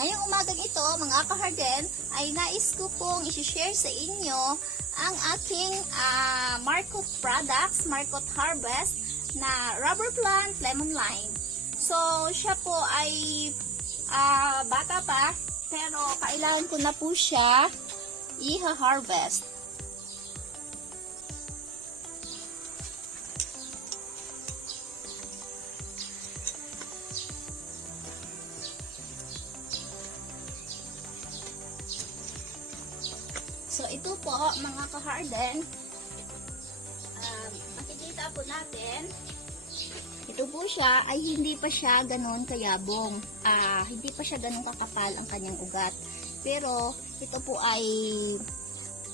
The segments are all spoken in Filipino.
Ngayong umagang ito, mga kaharden, ay nais ko pong i-share sa inyo ang aking Marcot products, Marcot Harvest na rubber plant lemon lime. So, siya po ay bata pa, pero kailangan ko na po siya i-harvest. So, ito po, mga kaharden, makikita po natin, ito po siya, ay hindi pa siya ganon kayabong. Hindi pa siya ganon kakapal ang kanyang ugat. Pero, ito po ay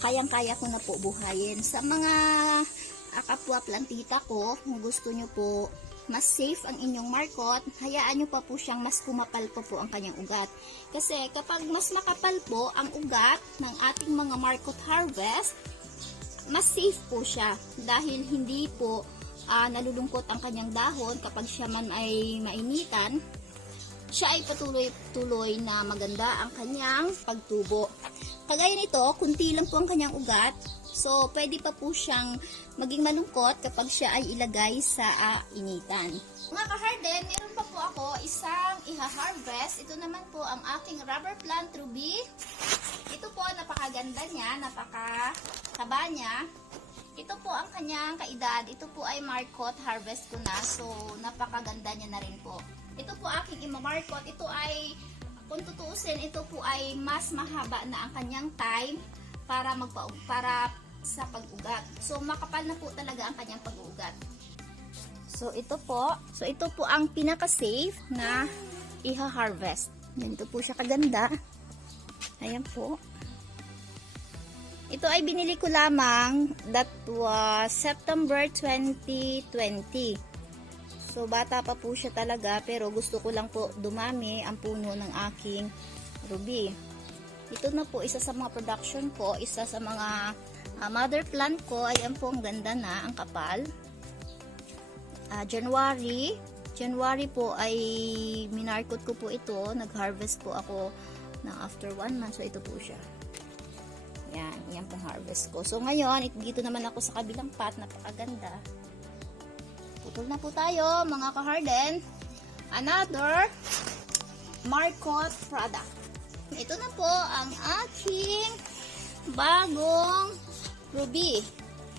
kayang-kaya ko na po buhayin. Sa mga kapwa plantita ko, kung gusto nyo po mas safe ang inyong Marcot, hayaan nyo pa po siyang mas kumapal po ang kanyang ugat. Kasi kapag mas makapal po ang ugat ng ating mga Marcot Harvest, mas safe po siya dahil hindi po nalulungkot ang kanyang dahon kapag siya man ay mainitan. Siya ay patuloy-tuloy na maganda ang kanyang pagtubo. Kagaya nito, kunti lang po ang kanyang ugat. So, pwede pa po siyang maging malungkot kapag siya ay ilagay sa initan. Mga kaharden, meron pa po ako isang iha-harvest. Ito naman po ang aking rubber plant ruby. Ito po, napakaganda niya, napakahaba niya. Ito po ang kanyang kaedad. Ito po ay Marcot harvest ko na. So, napakaganda niya na rin po. Ito po aking ima-Marcot. Ito ay, kung tutuusin, ito po ay mas mahaba na ang kanyang time para sa pag-ugat. So, makapal na po talaga ang kanyang pag-ugat. So, ito po ang pinaka-safe na iha-harvest. Ganito po siya kaganda. Ayan po. Ito ay binili ko lamang, that was September 2020. So, bata pa po siya talaga, pero gusto ko lang po dumami ang puno ng aking ruby. Ito na po, isa sa mga production ko, isa sa mga mother plant ko. Ayan po, ang ganda na, ang kapal. January po ay minarkot ko po ito. Nag-harvest po ako ng after 1 month. So, ito po siya. Yan pong harvest ko. So, ngayon, dito naman ako sa kabilang pot. Napakaganda. Putol na po tayo, mga kaharden. Another Marcot product. Ito na po ang aking bagong ruby.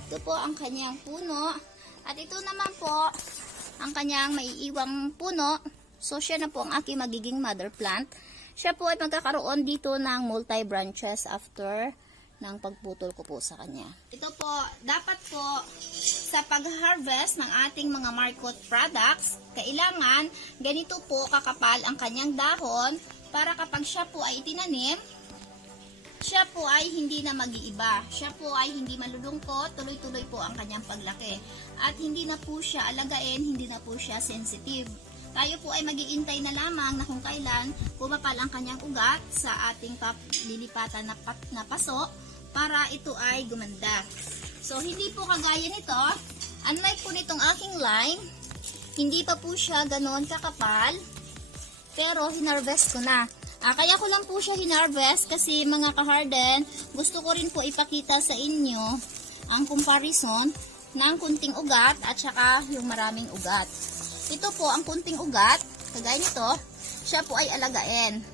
Ito po ang kanyang puno. At ito naman po ang kanyang maiiwang puno. So, siya na po ang aking magiging mother plant. Siya po ay magkakaroon dito ng multi-branches after ng pagputol ko po sa kanya. Ito po, dapat po sa pag-harvest ng ating mga Marcot products, kailangan ganito po kakapal ang kanyang dahon para kapag siya po ay itinanim, siya po ay hindi na mag-iiba. Siya po ay hindi malulungkot, tuloy-tuloy po ang kanyang paglaki. At hindi na po siya alagain, hindi na po siya sensitive. Tayo po ay mag-iintay na lamang na kung kailan pumapal ang kanyang ugat sa ating lilipatan na paso para ito ay gumanda. So, hindi po kagaya nito. Unlike po nitong aking lime, hindi pa po siya ganoon kakapal. Pero, hinarvest ko na. Kaya ko lang po siya hinarvest kasi mga kaharden, gusto ko rin po ipakita sa inyo ang comparison ng kunting ugat at saka yung maraming ugat. Ito po, ang kunting ugat, kagaya nito, siya po ay alagain.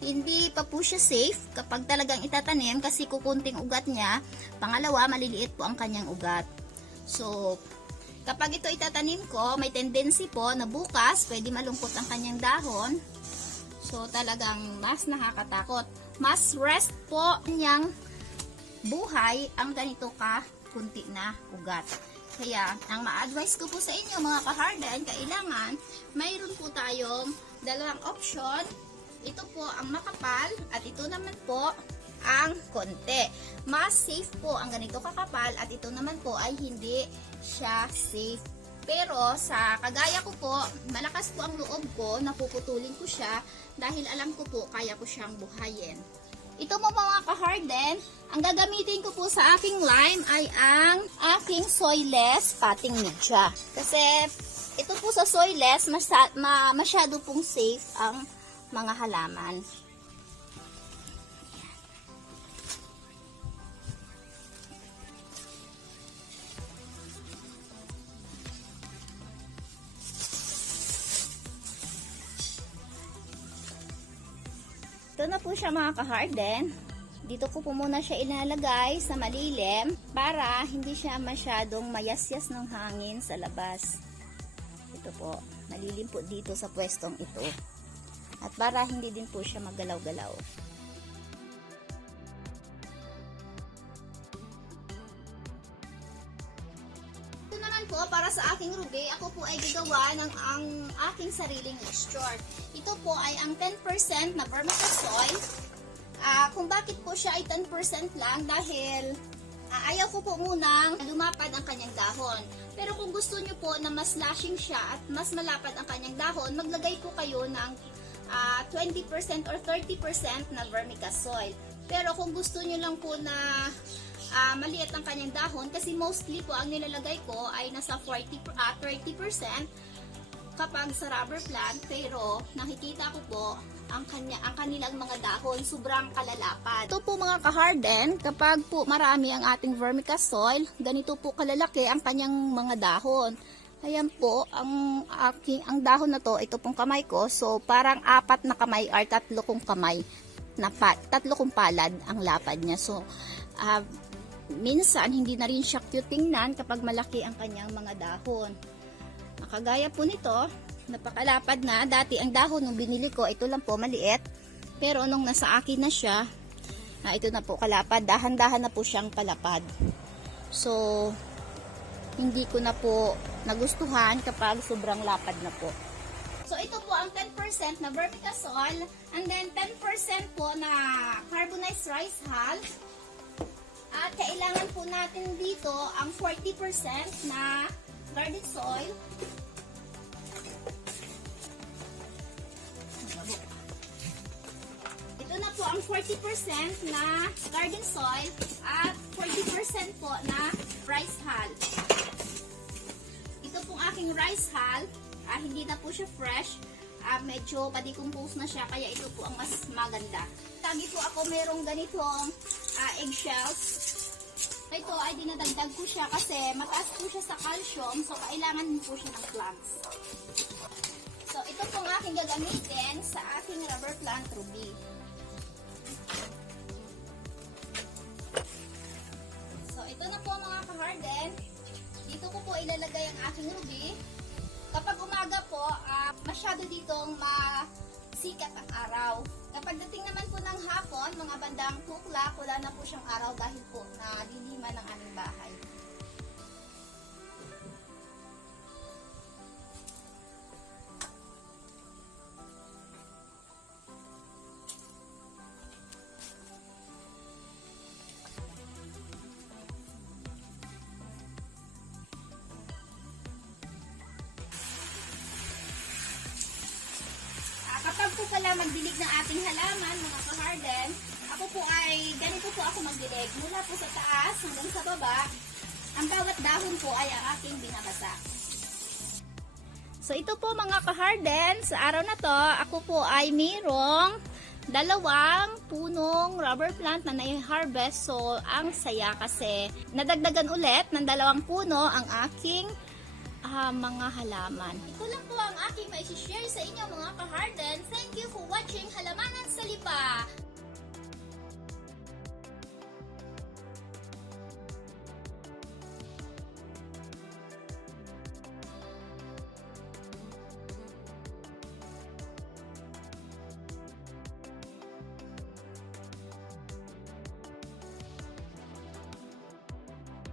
Hindi pa po siya safe kapag talagang itatanim kasi kukunting ugat niya. Pangalawa, maliliit po ang kanyang ugat. So, kapag ito itatanim ko, may tendency po na bukas, pwede malungkot ang kanyang dahon. So, talagang mas nakakatakot. Mas rest po niyang buhay ang ganito kunti na ugat. Kaya, ang ma-advise ko po sa inyo mga kaharden, kailangan mayroon po tayong dalawang option. Ito po ang makapal at ito naman po ang konti. Mas safe po ang ganito kakapal at ito naman po ay hindi siya safe. Pero sa kagaya ko po, malakas po ang loob ko, napuputulin ko siya dahil alam ko po kaya ko siyang buhayin. Ito mo mga kaharden, ang gagamitin ko po sa aking lime ay ang aking soilless potting media. Kasi ito po sa soilless, masyado pong safe ang mga halaman. Ito na po siya mga ka-harden. Dito ko po muna siya ilalagay sa malilim para hindi siya masyadong mayasyas ng hangin sa labas. Ito po, malilim po dito sa pwestong ito. At para hindi din po siya magalaw-galaw. Ito naman po, para sa aking ruby, ako po ay gagawa ng ang aking sariling mixture. Ito po ay ang 10% na vermicelli. Kung bakit po siya ay 10% lang dahil ayaw ko po munang lumapad ang kanyang dahon. Pero kung gusto nyo po na mas lashing siya at mas malapad ang kanyang dahon, maglagay po kayo ng 20% or 30% na vermicelli. Pero kung gusto nyo lang po na maliit ang kanyang dahon, kasi mostly po ang nilalagay ko ay nasa 30% kapag sa rubber plant, pero nakikita ko po ang kanilang mga dahon sobrang kalalapad. Ito po mga ka-harden, kapag po marami ang ating vermicelli, ganito po kalalaki ang kanyang mga dahon. Ayan po, ang dahon na to, ito pong kamay ko, so parang 4 na kamay or 3 kong kamay, 3 kong palad ang lapad niya. So, minsan hindi na rin siya cute tingnan kapag malaki ang kanyang mga dahon. Kagaya po nito, napakalapad na. Dati ang dahon nung binili ko, ito lang po maliit. Pero nung nasa akin na siya, ito na po kalapad. Dahan-dahan na po siyang palapad. So, hindi ko na po nagustuhan kapag sobrang lapad na po. So, ito po ang 10% na vermicelli. And then, 10% po na carbonized rice hull. At kailangan po natin dito ang 40% na garlic soil. Ito na po ang 40% na garden soil at 40% po na rice hull. Ito pong aking rice hull, hindi na po siya fresh. Medyo pa-decompose na siya, kaya ito po ang mas maganda. Lagi po ako merong ganitong eggshells. Ito ay dinadagdag ko siya kasi mataas po siya sa calcium, so kailangan din po siya ng plants. So ito pong aking gagamitin sa aking rubber plant ruby. So ito na po mga ka-harden. Dito ko po ilalagay ang aking ruby. Kapag umaga po, masyado ditong masikat ang araw. Kapag dating naman po ng hapon, mga bandang 2 o'clock, wala na po siyang araw dahil po naliliman ng aming bahay. Kapag po pala magdilig ng ating halaman, mga ka-harden, ako po ay, ganito po ako magdilig. Mula po sa taas hanggang sa baba, ang bawat dahon po ay ang aking binabasa. So ito po mga ka-harden, sa araw na to, ako po ay mayroong 2 punong rubber plant na nai-harvest. So ang saya kasi nadagdagan ulit ng 2 puno ang aking mga halaman. Ito lang po ang aking mai-share sa inyo mga ka-harden. Thank you for watching Halaman